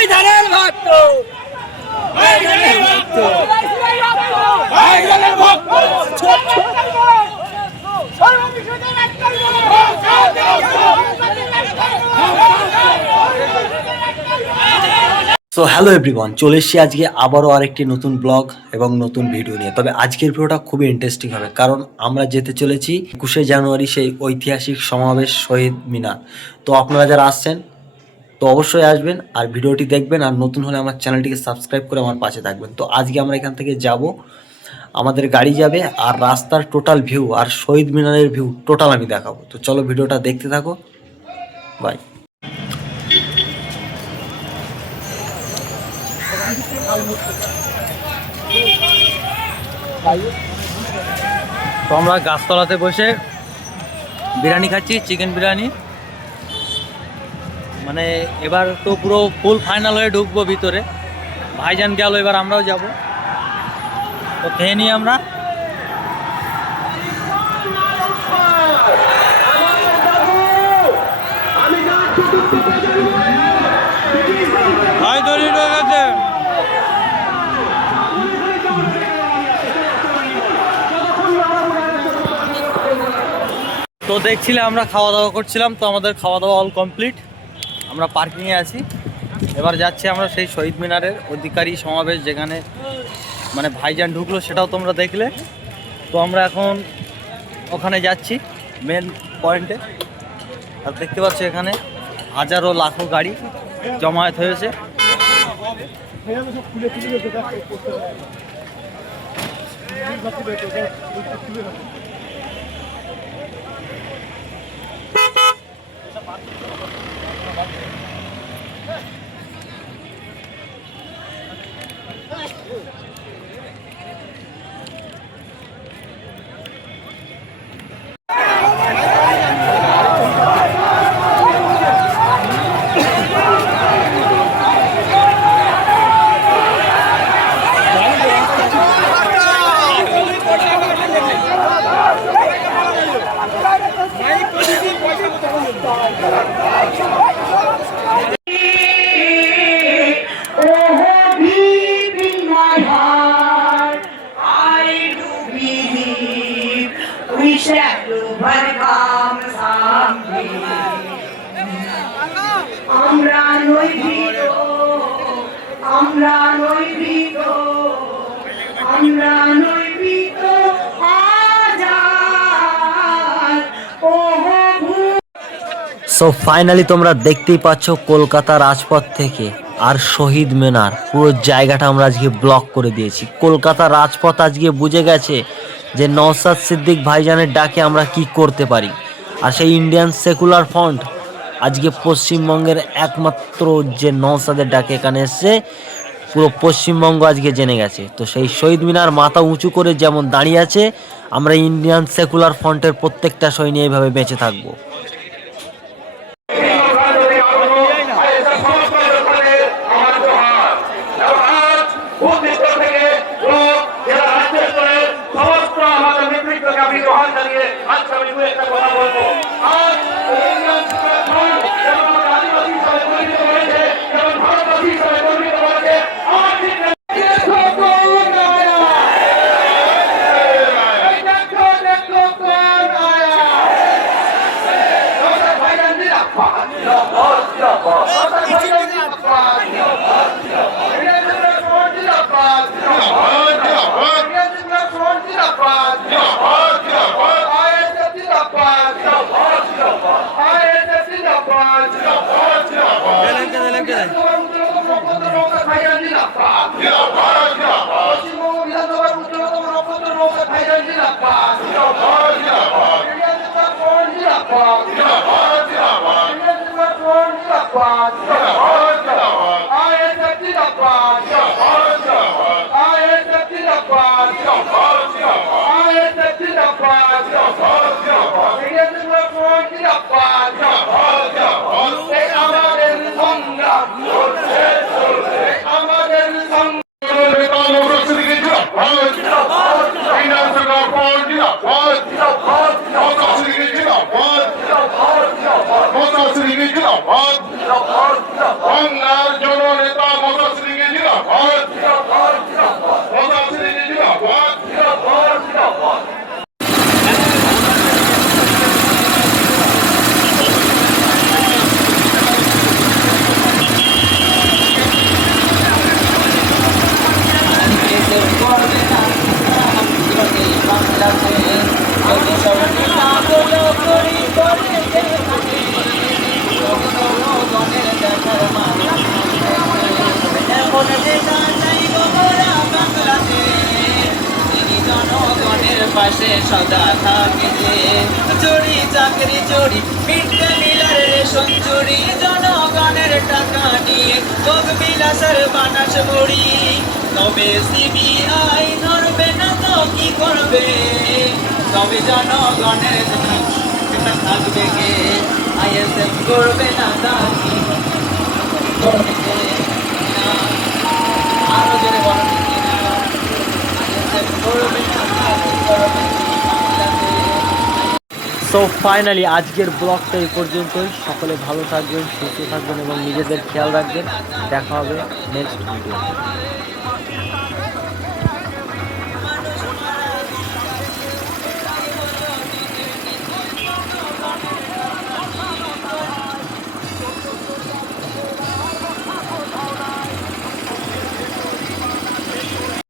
ভাইজানের ভক্ত ভাইজানের ভক্ত ভাইজানের ভক্ত সো হ্যালো এভরিওয়ান, চলে এসেছি আজকে আবারও আরেকটি নতুন ব্লগ এবং নতুন ভিডিও নিয়ে। তবে আজকের ভিডিওটা খুবই ইন্টারেস্টিং হবে, কারণ আমরা যেতে চলেছি 21শে জানুয়ারি সেই ঐতিহাসিক সমাবেশ শহীদ মিনার। তো আপনারা যারা আসছেন তো অবশ্যই আসবেন আর ভিডিওটি দেখবেন, আর নতুন হলে আমার চ্যানেলটিকে সাবস্ক্রাইব করে আমার পাশে থাকবেন। তো আজকে আমরা এখান থেকে যাব, আমাদের গাড়ি যাবে, আর রাস্তার টোটাল ভিউ আর শহীদ মিনারের ভিউ টোটাল আমি দেখাবো। তো চলো ভিডিওটা দেখতে থাকো, বাই। তো আমরা গাছতলাতে বসে বিরিয়ানি খাচ্ছি, চিকেন বিরিয়ানি। মানে এবার তো পুরো ফুল ফাইনাল হয়ে ঢুকবো ভিতরে। ভাইজান গেল, এবার আমরাও যাব। তো খেয়ে নিই আমরা। তো দেখছিলে আমরা খাওয়া দাওয়া করছিলাম, তো আমাদের খাওয়া দাওয়া অল কমপ্লিট। আমরা পার্কিংয়ে আছি, এবার যাচ্ছি আমরা সেই শহীদ মিনারের অধিকারী সমাবেশ, যেখানে মানে ভাইজান ঢুকলো, সেটাও তোমরা দেখলে। তো আমরা এখন ওখানে যাচ্ছি মেন পয়েন্টে। আর দেখতে পাচ্ছ এখানে হাজারো লাখো গাড়ি জমায়েত হয়েছে। আমরা নই ভীত, আমরা নই ভীত, আমরা নই ভীত, আজাদ ও সো ফাইনালি তোমরা দেখতেই পাচ্ছ কলকাতা রাজপথ থেকে আর শহীদ মিনার, পুরো জায়গাটা আমরা আজকে ব্লক করে দিয়েছি। কলকাতা রাজপথ আজকে বুঝে গেছে যে নওশাদ সিদ্দিক ভাইজানের ডাকে আমরা কি করতে পারি। আর সেই ইন্ডিয়ান সেকুলার ফ্রন্ট আজকে পশ্চিমবঙ্গের একমাত্র যে নওশাদের ডাকে এখানে এসছে, পুরো পশ্চিমবঙ্গ আজকে জেনে গেছে। তো সেই শহীদ মিনার মাথা উঁচু করে যেমন দাঁড়িয়ে আছে, আমরা ইন্ডিয়ান সেকুলার ফ্রন্টের প্রত্যেকটা সৈন্য এইভাবে বেঁচে থাকবো। পাশে সদা থাকে যে চুরি চাকরি চুরি মিড ডে মিলের রেশন চুরি জনগণের টাকা নিয়ে ভোগ বিলাসের বানাস মুড়ি তবে সিবিআই ধরবে না তো কি করবে তবে জনগণের থাকবে কে আইএসএফ করবে না তা কি করবে না আরো জোরে বলো সো ফাইনালি আজকের ব্লগটা এই পর্যন্তই। সকলে ভালো থাকবেন, সুস্থ থাকবেন এবং নিজেদের খেয়াল রাখবেন। দেখা হবে নেক্সট ভিডিও।